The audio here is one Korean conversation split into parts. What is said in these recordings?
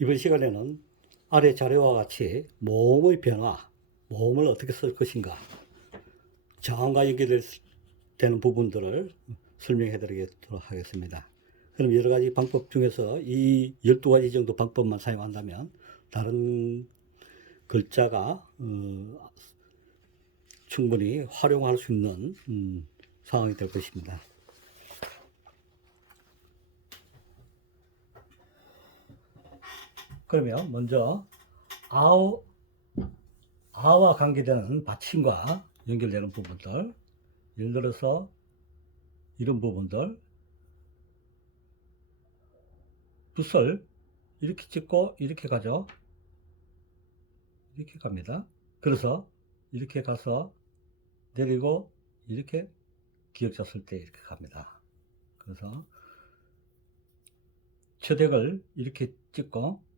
이번 시간에는 아래 자료와 같이 모음의 변화, 모음을 어떻게 쓸 것인가, 자음과 연결되는 부분들을 설명해 드리도록 하겠습니다. 그럼 여러 가지 방법 중에서 이 12가지 정도 방법만 사용한다면 다른 글자가 충분히 활용할 수 있는 상황이 될 것입니다. 그러면 먼저 아와 관계되는 받침과 연결되는 부분들, 예를 들어서 이런 부분들, 붓을 이렇게 찍고 이렇게 가죠. 이렇게 갑니다. 그래서 이렇게 가서 내리고 이렇게 기역자 쓸 때 이렇게 갑니다. 그래서 처덱을 이렇게 찍고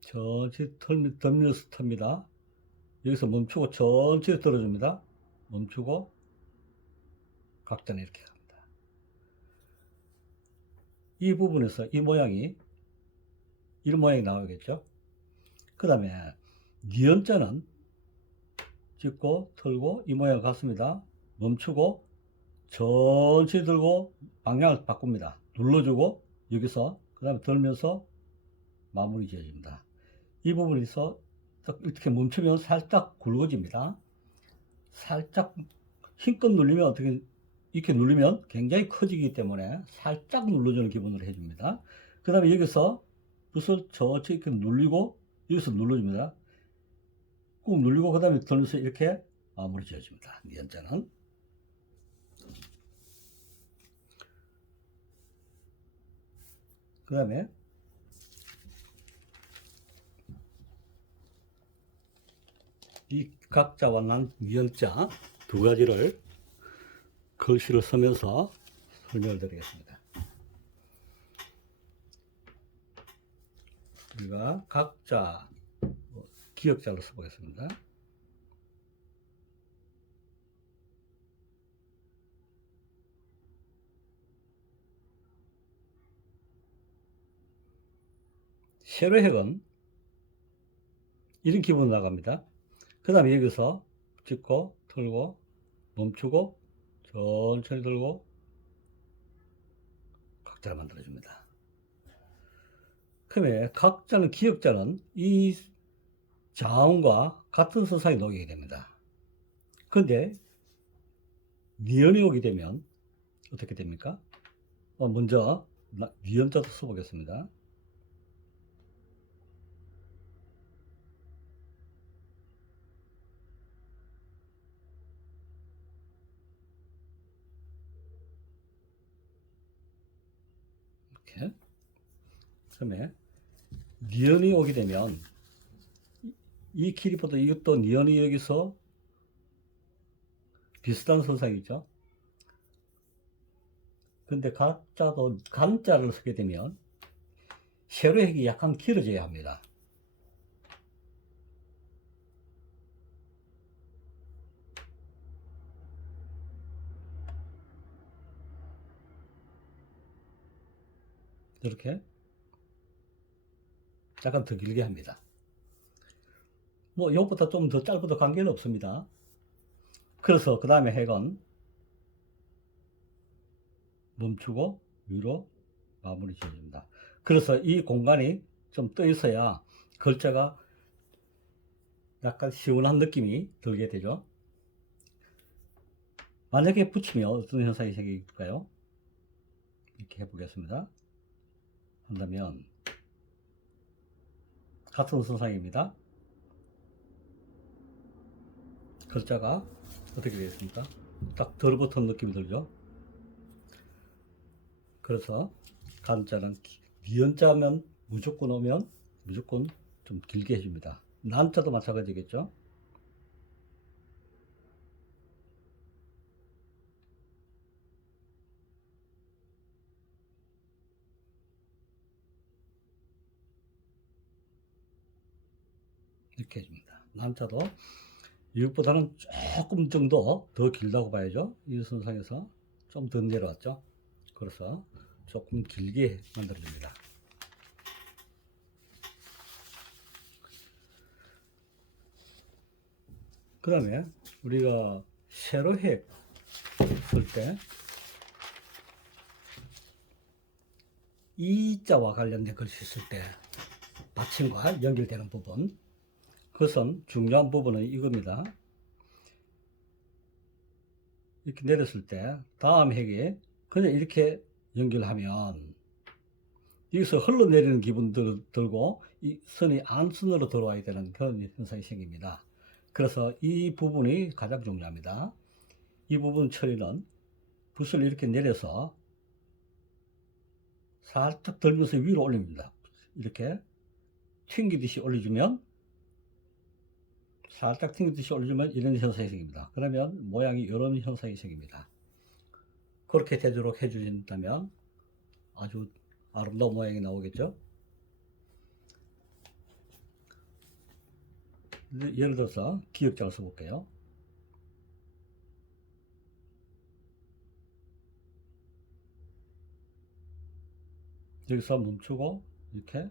천천히 덜면서 텁니다. 여기서 멈추고 천천히 들어줍니다. 멈추고 각자는 이렇게 갑니다. 이 부분에서 이 모양이 이런 모양이 나오겠죠. 그 다음에 니은자는 찍고 털고 이 모양 같습니다. 멈추고 천천히 들고 방향을 바꿉니다. 눌러주고 여기서 그 다음에 들면서 마무리 지어줍니다. 이 부분에서 이렇게 멈추면 살짝 굵어집니다. 살짝 힘껏 눌리면 어떻게 이렇게 눌리면 굉장히 커지기 때문에 살짝 눌러주는 기분으로 해줍니다. 그 다음에 여기서 붓을 천천히 이렇게 눌리고 여기서 눌러줍니다. 꾹 눌리고 그 다음에 들면서 이렇게 마무리 지어줍니다. 니은자는. 그 다음에 이 각자와 니은자 두 가지를 글씨를 쓰면서 설명을 드리겠습니다. 우리가 각자 기역자로 써보겠습니다. 세로획은 이런 기분으로 나갑니다. 그 다음에 여기서 찍고 들고 멈추고 천천히 들고 각자를 만들어줍니다. 그러면 각자는 기역자는 이 자음과 같은 서사에 놓이게 됩니다. 근데 니은이 오게 되면 어떻게 됩니까? 먼저 니은자도 써보겠습니다. 이렇게. 그다음에 니은이 오게 되면 이 길이보다 이것도 니은이 여기서 비슷한 선상이죠. 근데 가짜도 간자를 쓰게 되면 세로획이 약간 길어져야 합니다. 이렇게 약간 더 길게 합니다. 뭐 이것보다 좀 더 짧아도 관계는 없습니다. 그래서 그 다음에 핵은 멈추고 위로 마무리 지어줍니다. 그래서 이 공간이 좀 떠 있어야 글자가 약간 시원한 느낌이 들게 되죠. 만약에 붙이면 어떤 현상이 생길까요? 이렇게 해보겠습니다. 한다면 같은 선상입니다. 글자가 어떻게 되겠습니까? 딱 덜붙은 느낌이 들죠. 그래서 간자는 니은자면 무조건 오면 무조건 좀 길게 해줍니다. 난자도 마찬가지겠죠. 이렇게 해줍니다. 난자도 이것보다는 조금 정도 더 길다고 봐야죠. 이 선상에서 좀 더 내려왔죠. 그래서 조금 길게 만들어줍니다. 그 다음에 우리가 세로획 쓸 때 이자와 관련된 글씨 쓸 때 받침과 연결되는 부분, 그것은 중요한 부분은 이겁니다. 이렇게 내렸을 때 다음 획에 그냥 이렇게 연결하면 여기서 흘러내리는 기분 들고 이 선이 안선으로 들어와야 되는 그런 현상이 생깁니다. 그래서 이 부분이 가장 중요합니다. 이 부분 처리는 붓을 이렇게 내려서 살짝 들면서 위로 올립니다. 이렇게 튕기듯이 올려주면, 살짝 튕기듯이 올려주면 이런 현상이 생깁니다. 그러면 모양이 이런 현상이 생깁니다. 그렇게 되도록 해주신다면 아주 아름다운 모양이 나오겠죠. 예를 들어서 기역자를 써볼게요. 여기서 멈추고 이렇게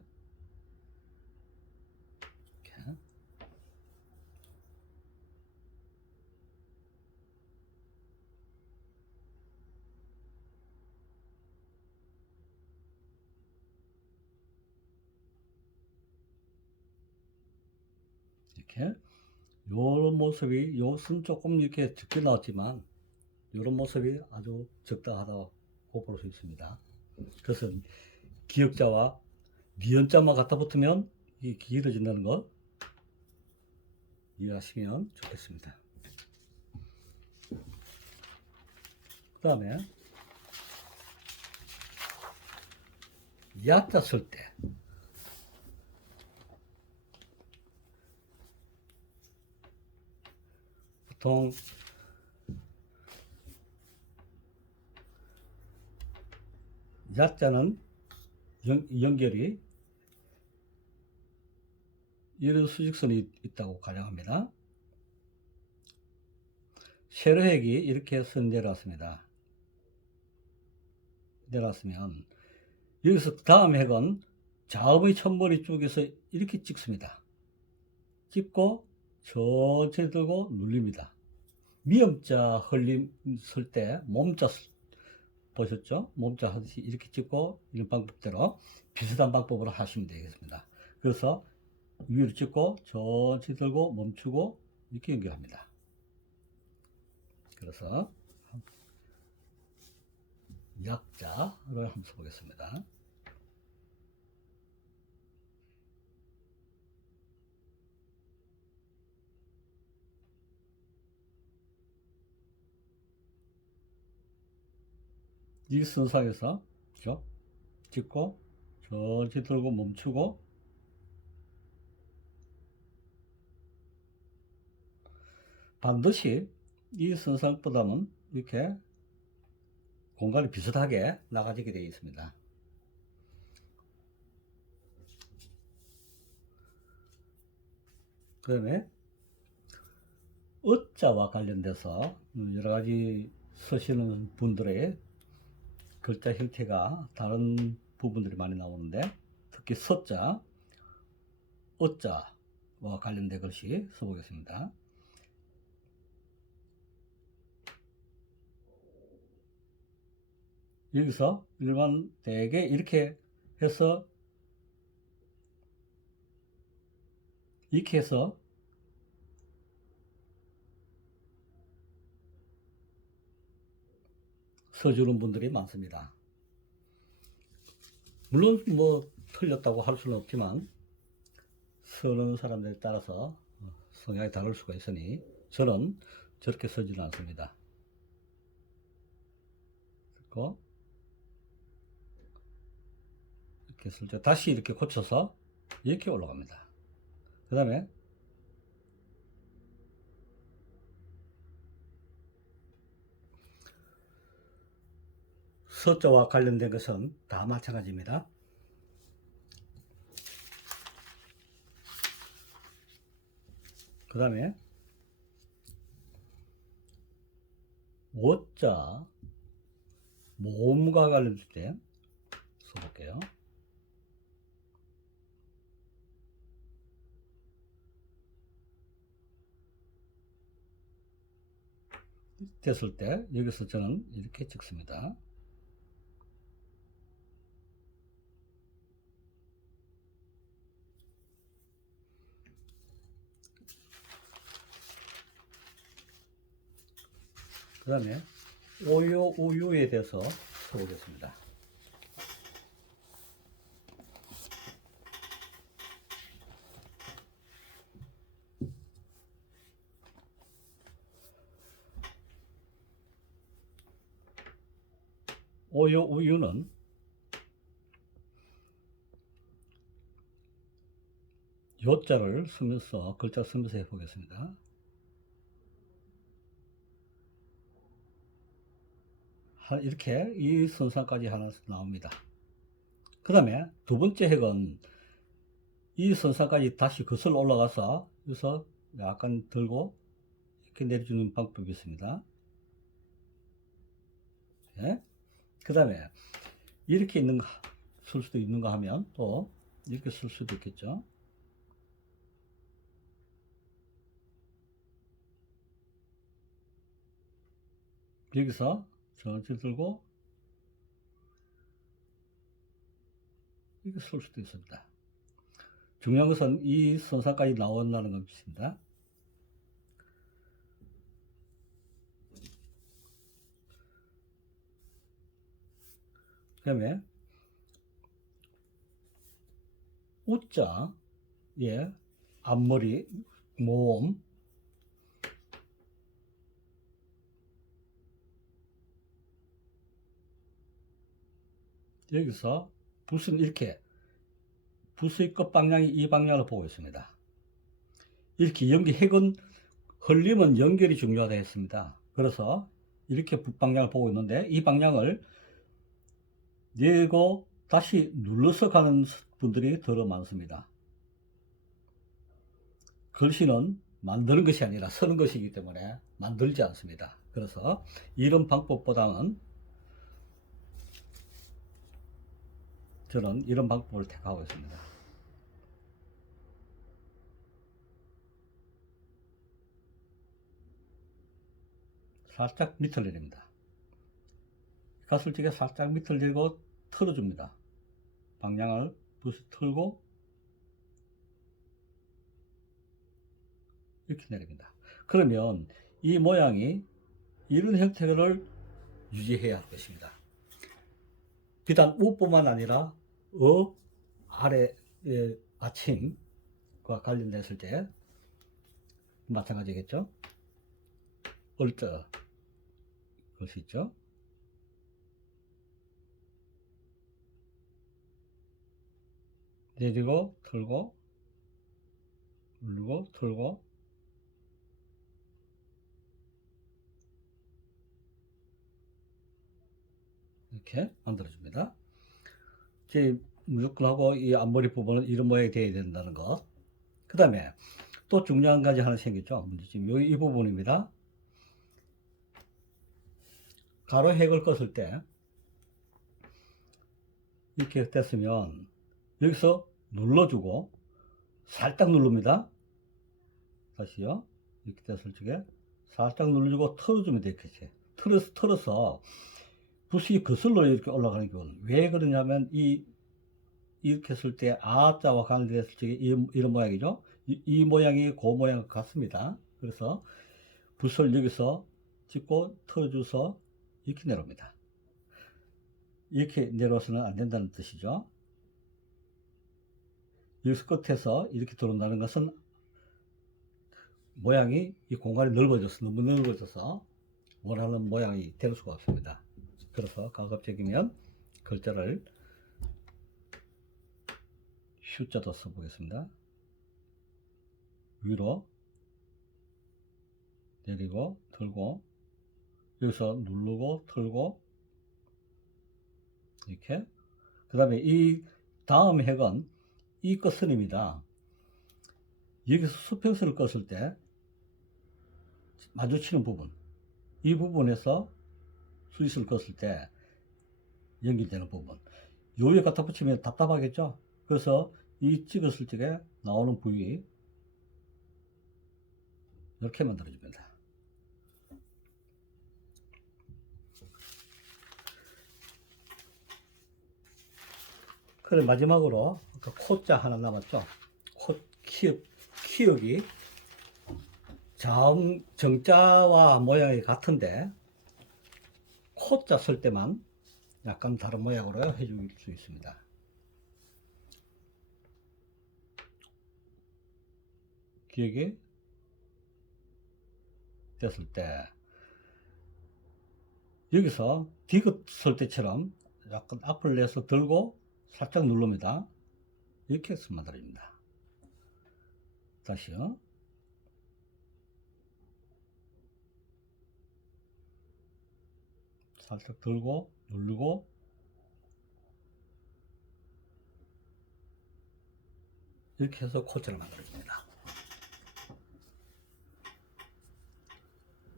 이렇게 요런 모습이, 요 쓴 조금 이렇게 적게 나왔지만 이런 모습이 아주 적당하다고 볼 수 있습니다. 그래서 기역자와 니은자만 갖다 붙으면 이 길어진다는 거 이해하시면 좋겠습니다. 그 다음에 야자 쓸 때 보통 야자는 연결이 이런 수직선이 있다고 가정합니다. 세로획이 이렇게 해서 내려왔습니다. 내려왔으면 여기서 다음 획은 좌우의 첫머리 쪽에서 이렇게 찍습니다. 찍고 천천히 들고 눌립니다. 미음자 흘림 쓸 때 몸자 보셨죠? 몸자 하듯이 이렇게 찍고 이런 방법대로 비슷한 방법으로 하시면 되겠습니다. 그래서 위로 찍고 천천히 들고 멈추고 이렇게 연결합니다. 그래서 약자를 한번 써보겠습니다. 이 선상에서 찍고 천천히 들고 멈추고 반드시 이 선상보다는 이렇게 공간이 비슷하게 나가지게 되어 있습니다. 그 다음에 어자와 관련돼서 여러가지 쓰시는 분들의 글자 형태가 다른 부분들이 많이 나오는데 특히 서자, 어자와 관련된 글씨 써보겠습니다. 여기서 일반 대개 이렇게 해서 써주는 분들이 많습니다. 물론 뭐 틀렸다고 할 수는 없지만 쓰는 사람들에 따라서 성향이 다를 수가 있으니 저는 저렇게 쓰지는 않습니다. 그리고 이렇게 쓸 때 다시 이렇게 고쳐서 이렇게 올라갑니다. 그 다음에 서자와 관련된 것은 다 마찬가지입니다. 그 다음에 오자, 모음과 관련될 때 써볼게요. 됐을 때 여기서 저는 이렇게 찍습니다. 그 다음에 우유에 대해서 써보겠습니다. 우유는 요자를 쓰면서 글자 쓰면서 해보겠습니다. 이렇게 이 선상까지 하나 나옵니다. 그 다음에 두 번째 핵은 이 선상까지 다시 거슬러 올라가서 여기서 약간 들고 이렇게 내려주는 방법이 있습니다. 예? 그 다음에 이렇게 쓸 수도 있는가 하면 또 이렇게 쓸 수도 있겠죠. 여기서 전체 들고 이렇게 쓸 수도 있습니다. 중요한 것은 이 선상까지 나온다는 것입니다. 그 다음에 우자의 앞머리 모음 여기서 붓은 이렇게 붓의 끝 방향이 이 방향을 보고 있습니다. 이렇게 핵은 흘리면 연결이 중요하다 했습니다. 그래서 이렇게 붓 방향을 보고 있는데 이 방향을 내고 다시 눌러서 가는 분들이 더 많습니다. 글씨는 만드는 것이 아니라 쓰는 것이기 때문에 만들지 않습니다. 그래서 이런 방법보다는 저는 이런 방법을 택하고 있습니다. 살짝 밑을 내립니다. 가슬찌개 살짝 밑을 내리고 틀어줍니다. 방향을 틀고 이렇게 내립니다. 그러면 이 모양이 이런 형태를 유지해야 할 것입니다. 비단 우뿐만 아니라 아래의 아침과 관련됐을 때 마찬가지겠죠. 얼자 것이 있죠. 내리고 틀고 누르고 틀고 이렇게 만들어줍니다. 이제 무조건 하고 이 앞머리 부분은 이런 모양이 되어야 된다는 것. 그 다음에 또 중요한 가지 하나 생겼죠. 문제점 이 부분입니다. 가로 핵을 껐을 때 이렇게 됐으면 여기서 눌러주고 살짝 누릅니다. 다시요. 이렇게 됐을 적에 살짝 눌러주고 털어주면 되겠지. 털어서 붓이 거슬러 이렇게 올라가는 경우는 왜 그러냐면 이렇게 했을 때 아자와 관련됐을 적에 이런 모양이죠. 이 모양이 그 모양과 같습니다. 그래서 붓을 여기서 찍고 털어줘서 이렇게 내려옵니다. 이렇게 내려와서는 안 된다는 뜻이죠. 여기서 끝에서 이렇게 들어온다는 것은 모양이 이 공간이 너무 넓어져서 원하는 모양이 될 수가 없습니다. 그래서 가급적이면 글자를 U자도 써보겠습니다. 위로 내리고 들고 여기서 누르고 틀고 이렇게 그 다음에 이 다음 핵은 이 끝선입니다. 여기서 수평선을 껐을 때 마주치는 부분 이 부분에서 수직선을 껐을 때 연결되는 부분 요에 갖다 붙이면 답답하겠죠. 그래서 이 찍었을 적에 나오는 부위 이렇게 만들어줍니다. 그래 마지막으로 그 코자 하나 남았죠. 코 키읔이 정자와 모양이 같은데 코자 쓸 때만 약간 다른 모양으로 해줄 수 있습니다. 기억이 됐을 때 여기서 디귿 쓸 때처럼 약간 앞을 내서 들고 살짝 누릅니다. 이렇게 해서 만들어집니다. 다시요. 살짝 들고 누르고 이렇게 해서 코자를 만들어줍니다.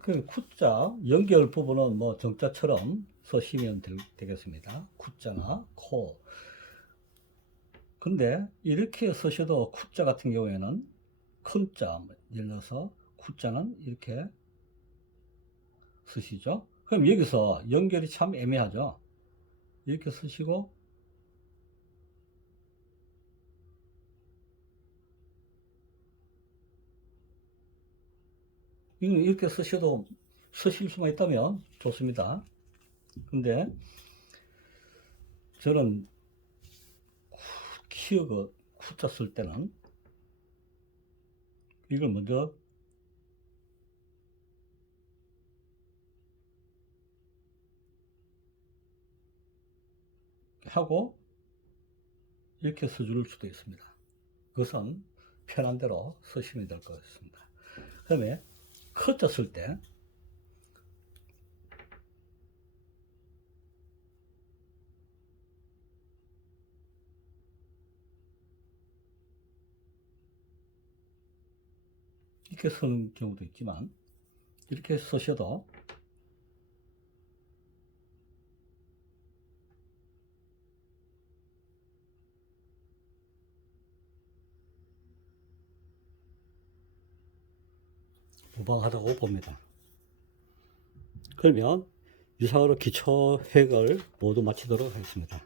그 쿠자 연결 부분은 뭐 정자처럼 쓰시면 되겠습니다. 쿠자나 코. 근데 이렇게 쓰셔도 쿠자 같은 경우에는 큰 자, 예를 들어서 쿠자는 이렇게 쓰시죠. 그럼 여기서 연결이 참 애매하죠. 이렇게 쓰시고 이렇게 쓰셔도 쓰실 수만 있다면 좋습니다. 근데 저는 키읔 쿠자 쓸 때는 이걸 먼저 하고 이렇게 써줄 수도 있습니다. 그것은 편한 대로 쓰시면 될 것 같습니다. 그 다음에 커자 쓸 때 이렇게 쓰는 경우도 있지만 이렇게 쓰셔도 무방하다고 봅니다. 그러면 이상으로 기초 획을 모두 마치도록 하겠습니다.